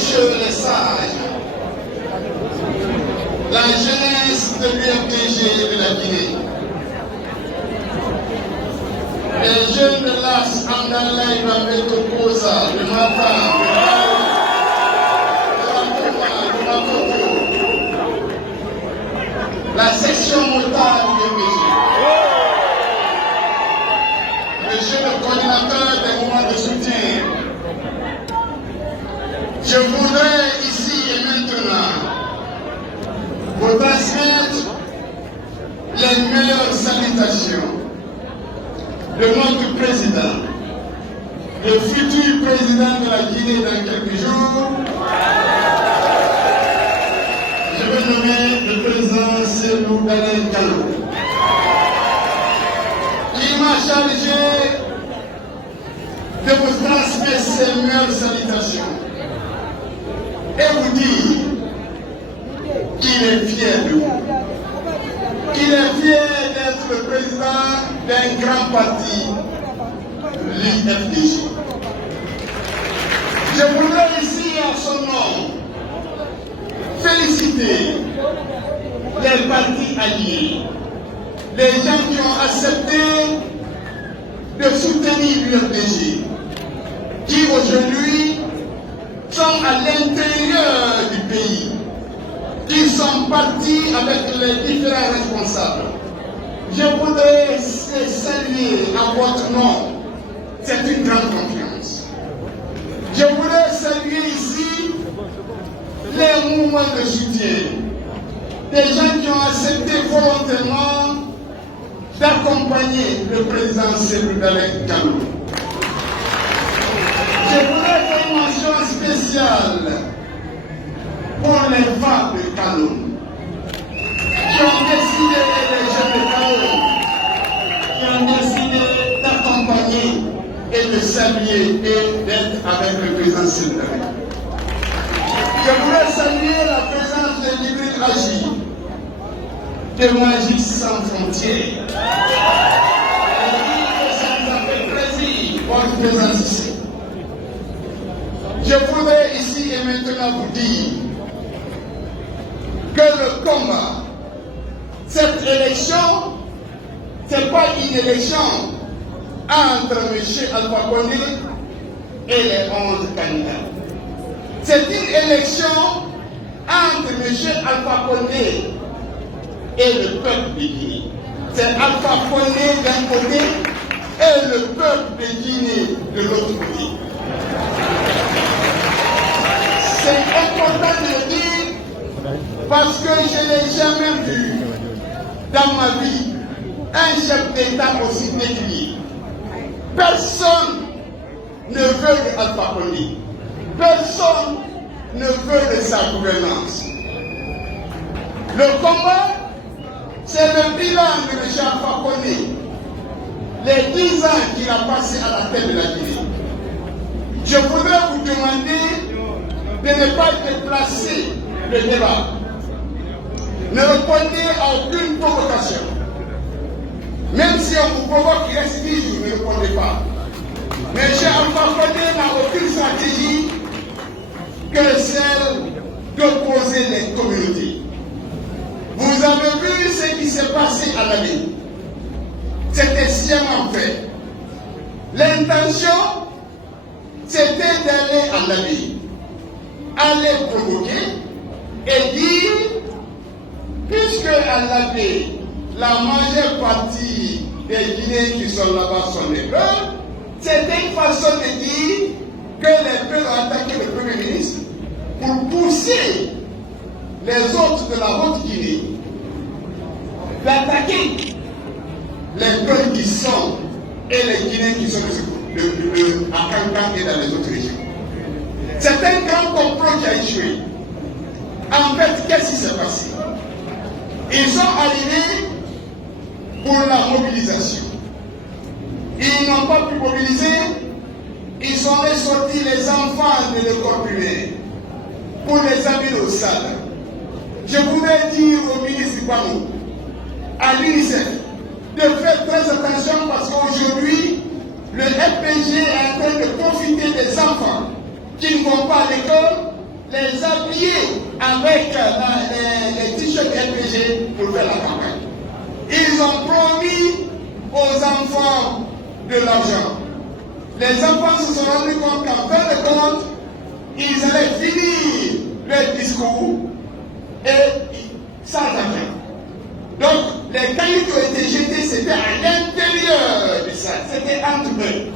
messieurs les sages, la jeunesse de l'UFDG de la Guinée, les jeunes de l'As Andalay Babetokosa, de Mata, de Makoko, la section motard de l'UFDG, monsieur le coordinateur des mouvements de soutien, je voudrais ici et maintenant vous transmettre les meilleures salutations de notre président, le futur président de la Guinée dans quelques jours. Je vais nommer le président Sénou Daniel Gallo, qui m'a chargé de vous transmettre ces meilleures salutations et vous dire qu'il est fier de vous, qu'il est fier d'être le président d'un grand parti, l'UFDG. Je voudrais ici, en son nom, féliciter les partis alliés, les gens qui ont accepté de soutenir l'UFDG, qui aujourd'hui sont à l'intérieur du pays, qui sont partis avec les différents responsables. Je voudrais saluer à votre nom, c'est une grande confiance. Je voudrais saluer ici les mouvements de soutien, des gens qui ont accepté volontairement d'accompagner le président Sékou Gallo. Je voudrais faire une mention spéciale pour les femmes de Kaloum, qui ont décidé, les jeunes de Kaloum, qui ont décidé d'accompagner et de saluer et d'être avec le président Sékou Gallo. Je voudrais saluer la présence de Djibril Agi, de Magic sans frontières. Ça nous a fait plaisir votre présence ici. Je voudrais ici et maintenant vous dire que le combat, cette élection, ce n'est pas une élection entre M. Alpha Condé et les 11 candidats. C'est une élection entre M. Alpha Condé et le peuple de Guinée. C'est Alpha Condé d'un côté et le peuple de Guinée de l'autre côté. C'est important de le dire parce que je n'ai jamais vu dans ma vie un chef d'État aussi décrié. Personne ne veut de Alpha Condé. Personne ne veut de sa gouvernance. Le combat, c'est le bilan de M. Alpha Condé. Les 10 ans qu'il a passé à la tête de la Guinée. Je voudrais vous demander de ne pas déplacer le débat. Ne répondez à aucune provocation. Même si on vous provoque, il reste 10 jours, ne répondez pas. Mais M. Alpha Condé n'a aucune stratégie que celle d'opposer les communautés. Vous avez vu ce qui s'est passé à l'année. C'était sciemment fait. L'intention, c'était d'aller en Libye, aller provoquer et dire, puisque à Libye, la majeure partie des Guinéens qui sont là-bas sont des Peuls, c'était une façon de dire que les Peuls ont attaqué le Premier ministre pour pousser les autres de la Haute-Guinée d'attaquer les Peuls qui sont et les Guinéens qui sont à Kankan et dans les autres régions. C'est un grand complot qui a échoué. En fait, qu'est-ce qui s'est passé? Ils sont arrivés pour la mobilisation. Ils n'ont pas pu mobiliser. Ils sont ressortis les enfants de l'école primaire pour les amener au stade. Je voudrais dire au ministre Bamou, à l'UNICEF, de faire très attention parce qu'aujourd'hui, le FPG est en train de profiter des enfants qui ne vont pas à l'école les habiller avec les t-shirts RPG pour faire la campagne. Ils ont promis aux enfants de l'argent. Les enfants se sont rendus compte qu'en fin de compte, ils allaient finir leur discours et sans argent. Donc, les cailloux qui ont été jetés, c'était à l'intérieur du sac, c'était entre eux.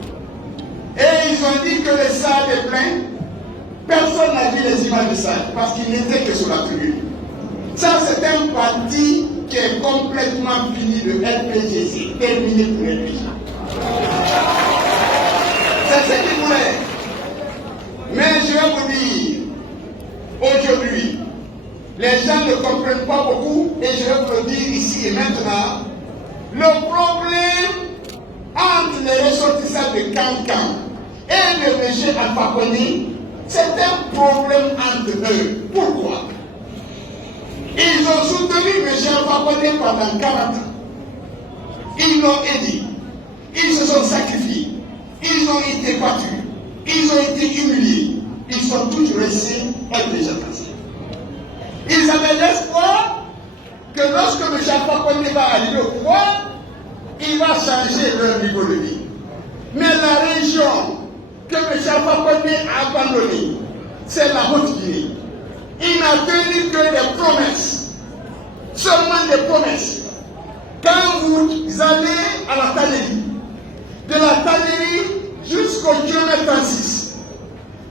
Et ils ont dit que le sac est plein. Personne n'a vu les images du sac parce qu'il n'était que sur la tribune. Ça, c'est un parti qui est complètement fini de RPG, c'est terminé pour RPG. C'est ce qu'ils voulaient. Mais je vais vous dire, aujourd'hui, les gens ne comprennent pas beaucoup, et je vais vous le dire ici et maintenant, le problème entre les ressortissants de Cancan et le monsieur Alpha Condé, c'est un problème entre eux. Pourquoi? Ils ont soutenu M. Alpha Condé pendant 40 ans. Ils l'ont aidé. Ils se sont sacrifiés. Ils ont été battus. Ils ont été humiliés. Ils sont tous restés intelligents. Ils avaient l'espoir que lorsque M. Alpha Condé va arriver au pouvoir, il va changer leur niveau de vie. Mais la région que M. Alpha Condé a abandonnée, c'est la Haute-Guinée. Il n'a tenu que des promesses, seulement des promesses. Quand vous allez à la tannerie, de la tannerie jusqu'au kilomètre 36,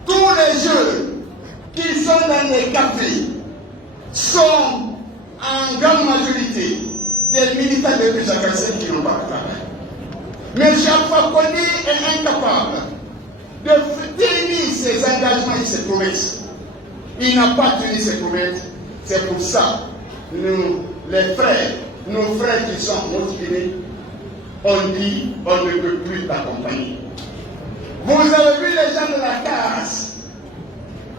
tous les jeunes qui sont dans les cafés sont en grande majorité des militants de Péchakassé qui n'ont pas de travail. Mais Alpha Condé est incapable de tenir ses engagements et ses promesses. Il n'a pas tenu ses promesses. C'est pour ça, nous, les frères, nos frères qui sont motivés, on dit on ne peut plus t'accompagner. Vous avez vu les gens de la casse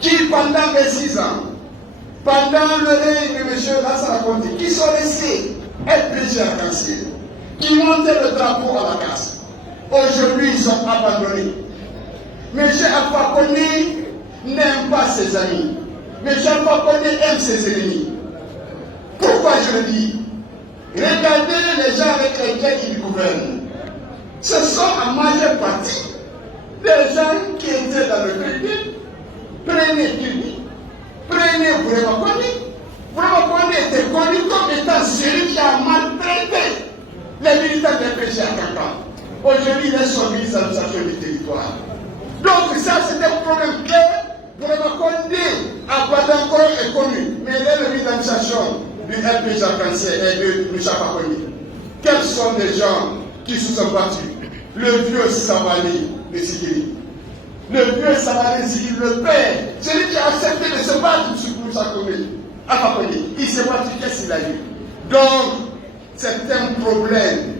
qui, pendant 26 ans, pendant le règne de M. Lassana Conté, qui sont restés RPG arc-en-ciel, qui montaient le drapeau à la casse, aujourd'hui ils sont abandonnés. M. Alpha Condé n'aime pas ses amis. M. Alpha Condé aime ses ennemis. Pourquoi je le dis? Regardez les gens avec lesquels il gouverne. Ce sont en majeure partie des gens qui étaient dans le crédit. Prenez Kili, prenez Bourema Condé. Bourema Condé était connu comme étant celui qui a maltraité les militants des péchés à Cancan. Aujourd'hui, il est son ministre de l'administration du territoire. Donc ça, c'est un problème clair. Bourema Condé, à Badangoro est connu, mais il est le ministre de l'administration du RPG arc-en-ciel et de Alpha Condé. Quels sont les gens qui se sont battus? Le vieux Savali de Sikiri. Le vieux Savali de Sikiri, le père, celui qui a accepté de se battre pour Alpha Condé. Il s'est battu, qu'est-ce qu'il a eu? Donc, c'est un problème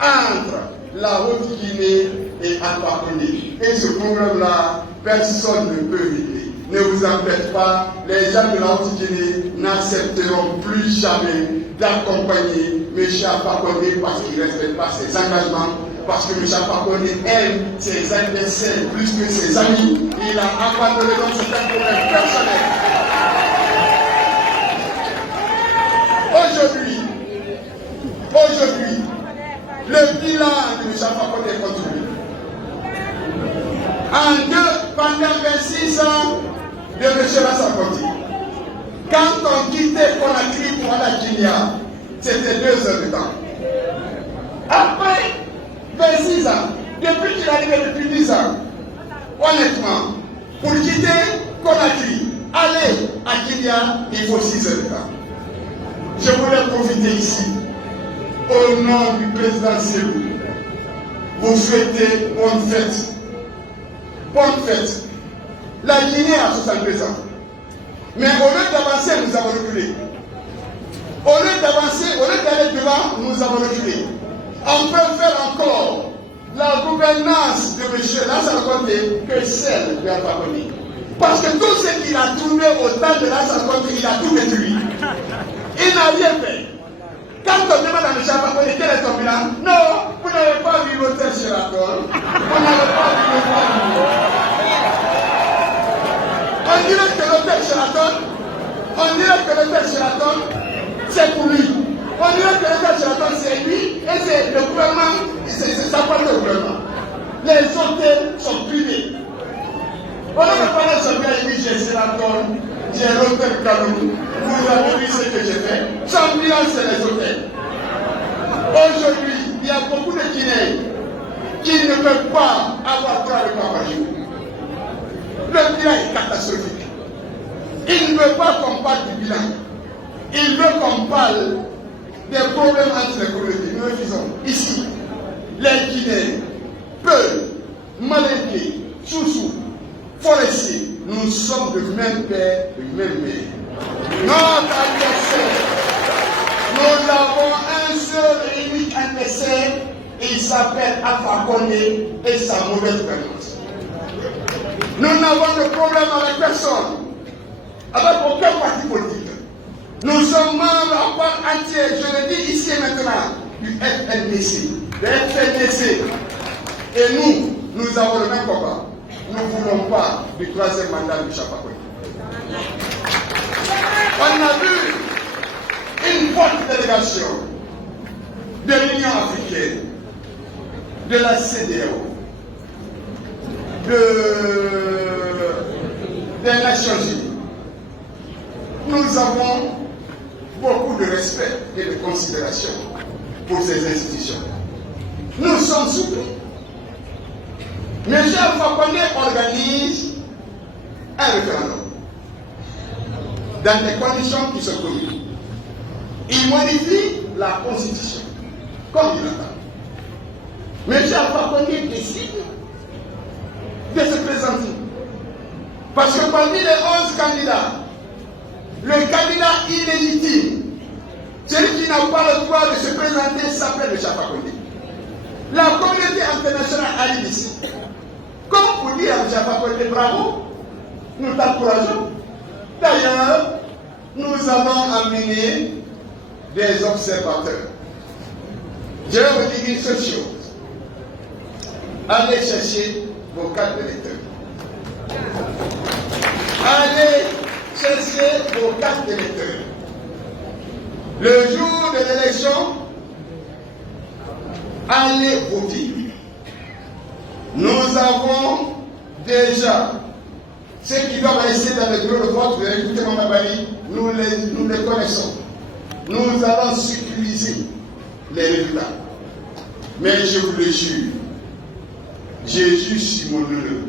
entre la Haute-Guinée et Alpha Condé. Et ce problème-là, personne ne peut régler. Ne vous en faites pas, les gens de la Haute-Guinée n'accepteront plus jamais d'accompagner M. Alpha Condé parce qu'il ne respecte pas ses engagements, parce que M. Alpha Condé aime ses adversaires plus que ses amis. Il a abandonné dans certains problèmes personnels. Aujourd'hui, le bilan de M. Alpha Condé est continu. Pendant 26 ans de M. Lassana Conté, quand on quittait Conakry pour aller à Guinée, c'était 2 heures de temps. Après 26 ans, depuis qu'il est arrivé depuis 10 ans, honnêtement, pour quitter Conakry, aller à Guinée, il faut 6 heures de temps. Je voulais profiter ici, au nom du président Sélou, vous souhaiter bonne fête. Bonne fête. La Guinée a 62 ans. Mais au lieu d'avancer, nous avons reculé. Au lieu d'avancer, au lieu d'aller devant, nous avons reculé. On peut faire encore la gouvernance de M. Lassana Conté que celle de Alpha Condé. Parce que tout ce qu'il a trouvé au temps de Lassana Conté, il a tout détruit. Il n'a rien fait. Quand on demande à M. Alpha Condé quel est ton bilan, non, vous n'avez pas vu l'hôtel Sheraton, vous n'avez pas vu le On dirait que l'hôtel Sheraton. On dirait que l'hôtel Sheraton, c'est pour lui. On dirait que l'hôtel Sheraton, c'est lui. Et c'est le gouvernement, ça parle le gouvernement. Les hôtels sont privés. On ne parle pas de ce dit j'ai Sheraton, j'ai l'hôtel Cameroun. Vous avez vu ce que j'ai fait. 100 000 ans, c'est les hôtels. Aujourd'hui, il y a beaucoup de Guinéens qui ne peuvent pas avoir droit de campagne. Le bilan est catastrophique. Il ne veut pas qu'on parle du bilan. Il veut qu'on parle des problèmes entre les communautés. Nous refusons. Ici, les Guinéens, Peul, Malinké, Soussou, Forestier, nous sommes de même père, de même mère. Notre adversaire, nous avons un seul et unique adversaire, il s'appelle Alpha Condé et sa mauvaise gouvernance. Nous n'avons de problème avec personne, avec aucun parti politique. Nous sommes membres à part entière, je le dis ici et maintenant, du FNDC. Le FNDC. Et nous avons le même combat. Nous ne voulons pas du troisième mandat de Chafa Condé. On a vu une forte délégation de l'Union africaine, de la CEDEAO, des Nations Unies. Nous avons beaucoup de respect et de considération pour ces institutions. Nous sommes surpris. M. Alpha Condé organise un référendum dans des conditions qui sont connues. Il modifie la Constitution, comme il l'entend. M. Alpha Condé décide de se présenter. Parce que parmi les 11 candidats, le candidat illégitime, celui qui n'a pas le droit de se présenter, s'appelle le Alpha Condé. La communauté internationale arrive ici. Comme pour dire à M. Alpha Condé, bravo, nous t'encourageons. D'ailleurs, nous avons amené des observateurs. Je vais vous dire une seule chose. Allez chercher vos cartes d'électeurs. Allez chercher vos cartes d'électeurs. Le jour de l'élection, allez voter. Nous avons déjà ceux qui doivent rester dans le bureau de vote, vous avez écouté mon abali, nous les connaissons. Nous allons sécuriser les résultats. Mais je vous le jure, Jésus sur mon honneur,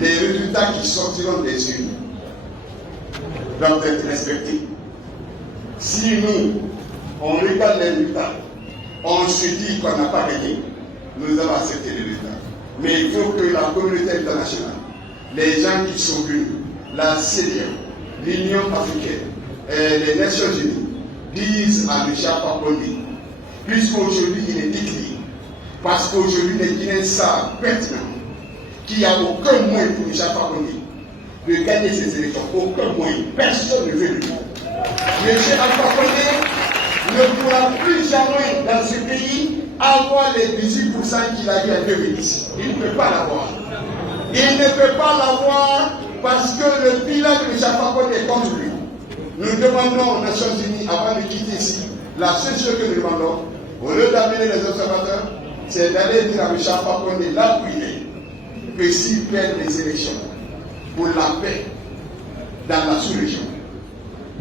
les résultats qui sortiront des urnes doivent être respectés. Si nous, on regarde les résultats, on se dit qu'on n'a pas gagné, nous allons accepter les résultats. Mais il faut que la communauté internationale, les gens qui sont venus, la CEDEAO, l'Union africaine, les Nations Unies, disent à M. Alpha Condé, puisqu'aujourd'hui il est décliné, parce qu'aujourd'hui les Guinéens savent pertinemment qu'il n'y a aucun moyen pour M. Alpha Condé de gagner ces élections, aucun moyen, personne ne veut le faire. M. Alpha Condé ne pourra plus jamais dans ce pays avoir les 18% qu'il a eu en 2010. Il ne peut pas l'avoir. Il ne peut pas l'avoir parce que le bilan de M. Alpha Condé est contre lui. Nous demandons aux Nations Unies, avant de quitter ici, la seule chose que nous demandons, au lieu d'amener les observateurs, c'est d'aller dire à M. Alpha Condé, là où il est, que s'il perd les élections pour la paix dans la sous-région,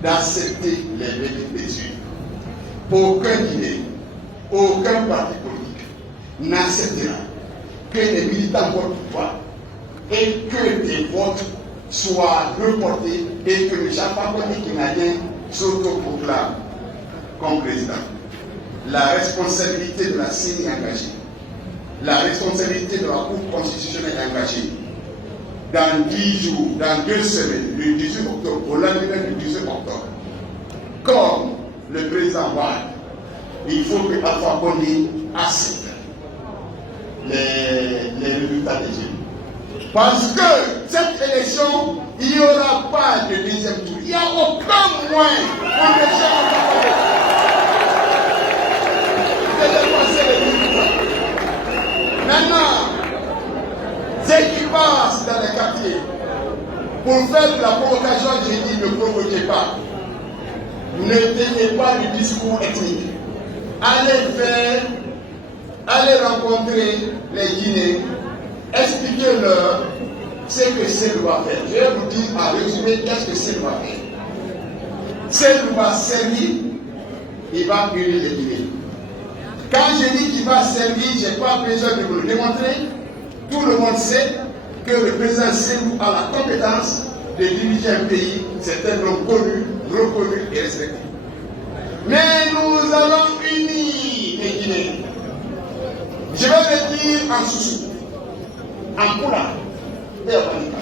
d'accepter les vertus des urnes. Aucun Guinéen, aucun parti politique n'acceptera que les militants votent pour toi et que des votes soient reportés et que le Alpha Condé canadien s'autoproclame comme président. La responsabilité de la CENI est engagée. La responsabilité de la Cour constitutionnelle est engagée. Dans 10 jours, dans 2 semaines, le 18 octobre, au lendemain du 18 octobre, comme le président Wade, il faut que Alpha Condé accepte les résultats des jeunes. Parce que cette élection, il n'y aura pas de deuxième tour. Il n'y a aucun moyen pour les gens de dépasser les résultats. Maintenant, ce qui passe dans les quartiers, Pour faire de la provocation, j'ai dit ne provoquez pas. Ne tenez pas le discours ethnique. Allez rencontrer les Guinéens, expliquez-leur ce que Cellou va faire. Je vais vous dire en résumé qu'est-ce que Cellou va faire. Cellou va servir, il va punir les Guinéens. Quand je dis qu'il va servir, je n'ai pas besoin de vous le démontrer. Tout le monde sait que le président Cellou a la compétence de diriger un pays. C'est un homme connu, reconnu et respecté. Mais nous allons unir les Guinéens. Je vais le dire en Soussou, en Poula et en Panika.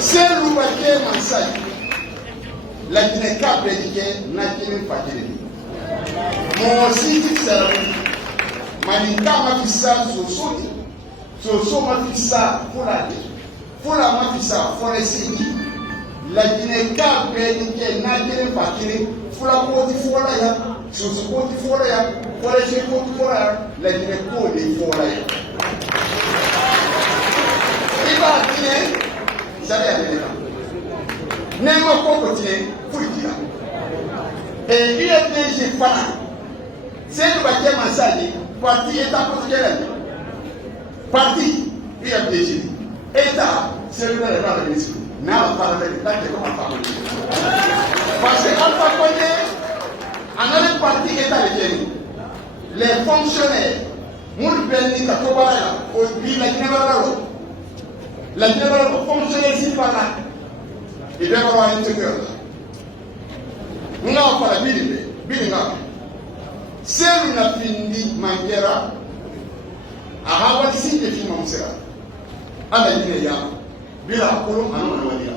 Cellou Baké Mansai, la Guinée Cap prédiquée n'a qu'une fatigué. Mon aussi, c'est la vie. Manika m'a fait ça sur Sodi. Soso m'a fait ça pour la vie. Pour la m'a fait ça pour les signes. La Guinée Cap prédiquée n'a qu'une fatigué. Pour la côte, il faut la ya. Sur ce côte, il faut la ya. Pour les gens, il faut la ya. La Guinée côte, il faut la ya. Il va à Guinée, ça va aller là. N'aimons pas continuer pour le dire. Et il est déjà fan. C'est le Baké Mansali, parti État constitutionnel. Parti, il est déjà. État, c'est le dernier dans le ministre. N'a pas parlé de l'acte comme Alpha Condé. Parce que Alpha Condé, en allant parti État de Guinée, les fonctionnaires, Moul Benni Katobara, au pays la Guinée-Bararo, la Guinée-Bararo, fonctionnaires ici par là, il doit y avoir un intérieur. Nous n'avons pas la Bilinga. Si nous n'avons fini Manguera, à Hawaii, si nous avons fini Manguera, à la Guinée, Bila Kolo, à Namanawania.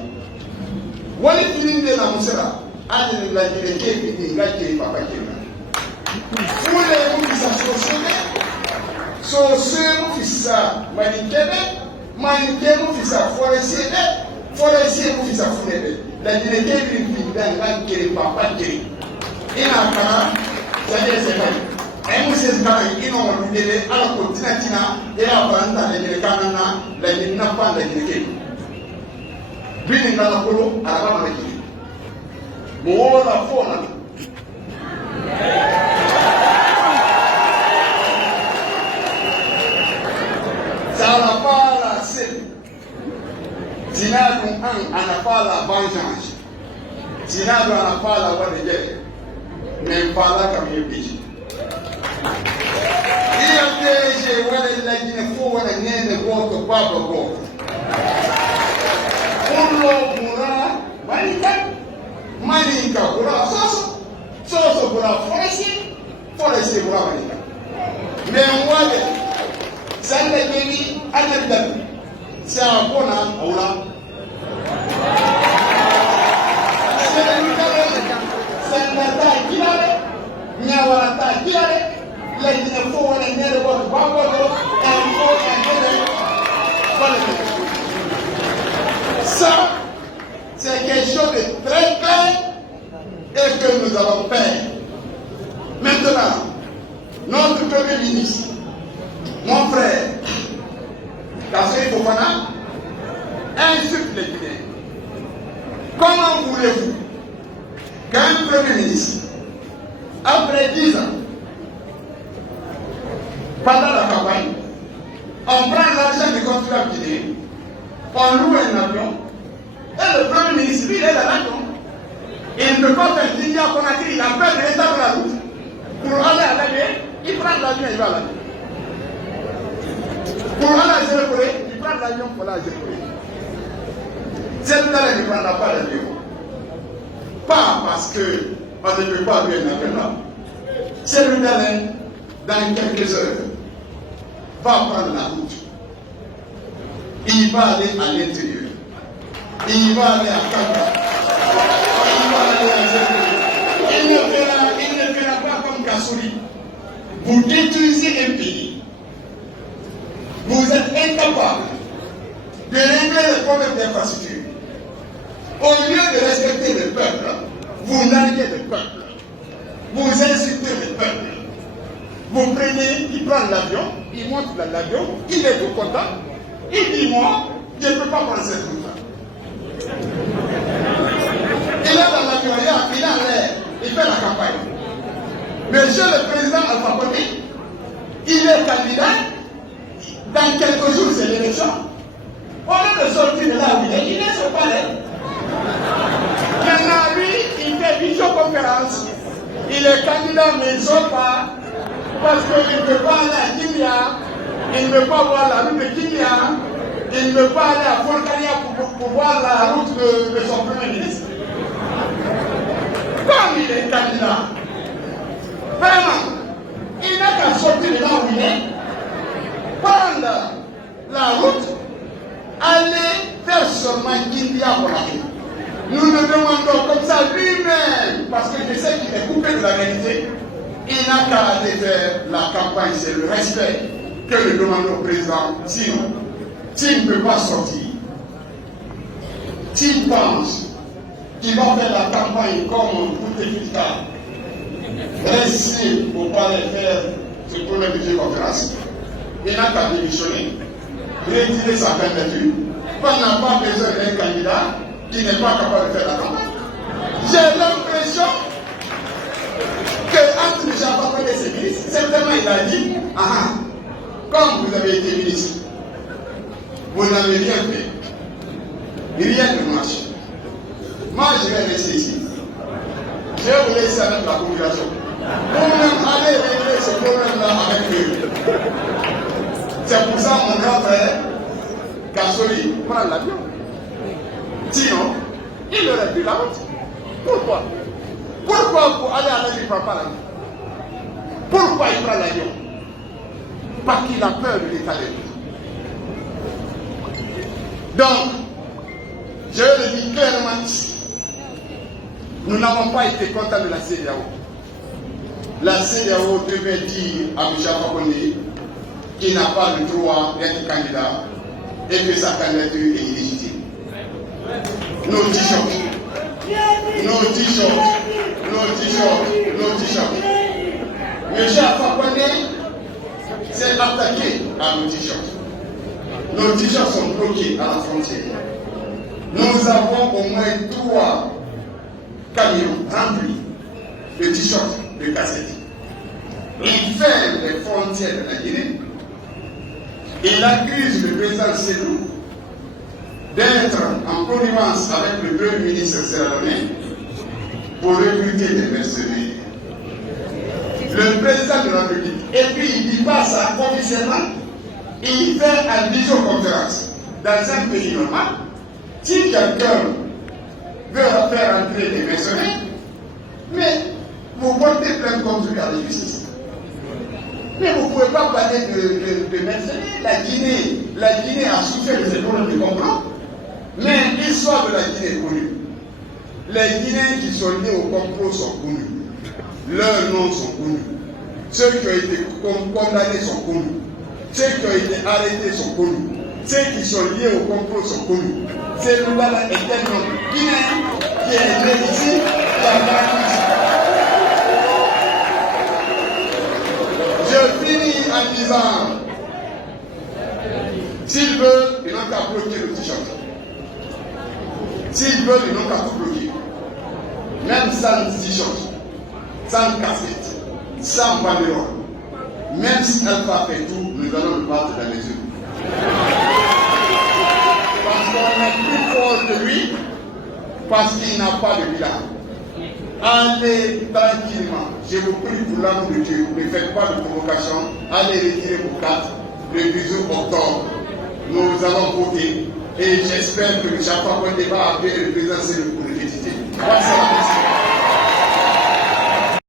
Wali fini de la Monsera, à la Guinée, qui est fini, là, qui est papa Kena. Vous les vous sociaux, vous faites ça, Manikebe, vous faites ça, forestier, vous faites ça, la Guinée, qui est fini, là, qui est papa Kena. Il a un canard, c'est-à-dire c'est vrai. Et nous, c'est ça, ils ont l'idée à la continentina, et la bande, les canana, la Guinée n'a pas la Guinée. Bini na kolo araba na kiri mo la fona ça n'a pas la scène tinadu ana pas la vengeance tinadu ana pas la voie de guerre mais pas la comme il dit il a déjà wala la Guinée faut wala nene voto papa go Bura, Manika, Bura, Soso, Bura, Forestier, Bura, Manika. Mais moi, ça ne fait ni Anabdal. C'est un bon an, c'est un attaque qui a, Nyawata qui a, la Guinée faut un air de votre bambou, ça, c'est quelque chose de très clair et que nous allons faire. Maintenant, notre premier ministre, mon frère, Kassé Fofana, insulte les Guinéens. Comment voulez-vous qu'un premier ministre, après 10 ans, pendant la campagne, on prend l'argent du contribuable guinéen, on loue un avion, et le premier ministre, lui, il est dans l'avion. Il ne peut pas faire Guinée à Conakry, il a peur de l'état de la route. Pour aller à l'avion, il prend l'avion, il va à l'avion. Pour aller à Zérekoré, il prend l'avion pour aller à Zérekoré. Celle-là, il ne prendra pas l'avion. Pas parce qu'on ne peut pas lui un avion là. Celui-là, dans quelques heures, va prendre la route. Il va aller à l'intérieur. Il va aller à Kanda. Il va aller à Zérekoré. Il ne fera pas comme Kassouri. Vous détruisez un pays. Vous êtes incapable de régler les problèmes d'infrastructure. Au lieu de respecter le peuple, vous narguez le peuple. Vous insultez le peuple. Vous prenez, il prend l'avion, il monte dans l'avion, il est tout content. Il dit, moi, je ne peux pas prendre cette route-là. le Président Alpha Condé, il est candidat. Dans quelques jours, c'est l'élection. Au lieu de sortir de là où il est sur le palais. Maintenant, lui, il fait visioconférence. Il est candidat, mais il ne sort pas. Parce qu'il ne veut pas aller à Kimia. Il ne veut pas voir la route de Kimia. Il ne veut pas aller à Folkaria pour voir la route de son Premier ministre. Comme il est candidat, vraiment, il n'a qu'à sortir de là où il est, prendre la route, aller faire seulement Kindia pour la vie. Nous le demandons comme ça lui-même, parce que je sais qu'il est coupé de la réalité. Il n'a qu'à aller faire la campagne, c'est le respect que le demande au président. Sinon, s'il ne peut pas sortir, s'il pense qu'il va faire la campagne comme tout efficace, rester pour pas les faire ce problème de visioconférence, il n'a qu'à démissionner, retirer sa candidature. On n'a pas besoin d'un candidat qui n'est pas capable de faire la campagne. J'ai l'impression qu'entre les gens et ses ministres, certainement il a dit, comme vous avez été ministre, vous n'avez rien fait. Rien ne marche. Moi, je vais rester ici. Je vais vous laisser avec la population. Vous-même, allez régler ce problème-là avec eux. C'est pour ça mon grand frère, Kassori, prend l'avion. Sinon, il aurait pris la route. Pourquoi? Pourquoi pour aller à l'avion, il ne prend pas l'avion? Pourquoi il prend l'avion? Parce qu'il a peur de l'état de vie. Donc, je le dis clairement, nous n'avons pas été contents de la CEDEAO. La CEDEAO devait dire à M. Fakonde qu'il n'a pas le droit d'être candidat et que sa candidature est illégitime. Nos t-shirts, nos t-shirts, nos t-shirts, nos t-shirts. M. Fakonde s'est attaqué à nos t-shirts. Nos t-shirts sont bloqués à la frontière. Nous avons au moins 3 camions remplis de t-shirts, de cassettes. Il ferme les frontières de la Guinée. Il accuse le président Sédou d'être en connivence avec le Premier ministre sierra-léonais pour recruter des mercenaires. Le président de la République, et puis il dit pas ça officiellement, il fait une visioconférence dans un pays normal. Si quelqu'un veut faire entrer des mercenaires, mais vous portez plainte contre lui à la justice. Mais vous ne pouvez pas parler de mercenaires. La Guinée a souffert de ces problèmes de complot. Mais l'histoire de la Guinée est connue. Les Guinéens qui sont liés au complot sont connus. Leurs noms sont connus. Ceux qui ont été condamnés sont connus. Ceux qui ont été arrêtés sont connus. Ceux qui sont liés au complot sont connus. C'est le gars est tellement guinéen qui est né ici, qui a grandi ici. Je finis en disant, s'ils veulent, ils n'ont qu'à bloquer le t-shirt. S'ils veulent, ils n'ont qu'à tout bloquer. Même sans t-shirt, sans cassette, sans banderole. Même si Alpha fait tout, nous allons le battre dans les yeux. Parce qu'on est plus fort que lui, parce qu'il n'a pas de bilan. Allez tranquillement, je vous prie pour l'amour de Dieu, ne faites pas de provocation, allez retirer vos cartes le 18 octobre. Nous allons voter et j'espère que chaque fois qu'on débat avec le président, c'est le pour le féliciter.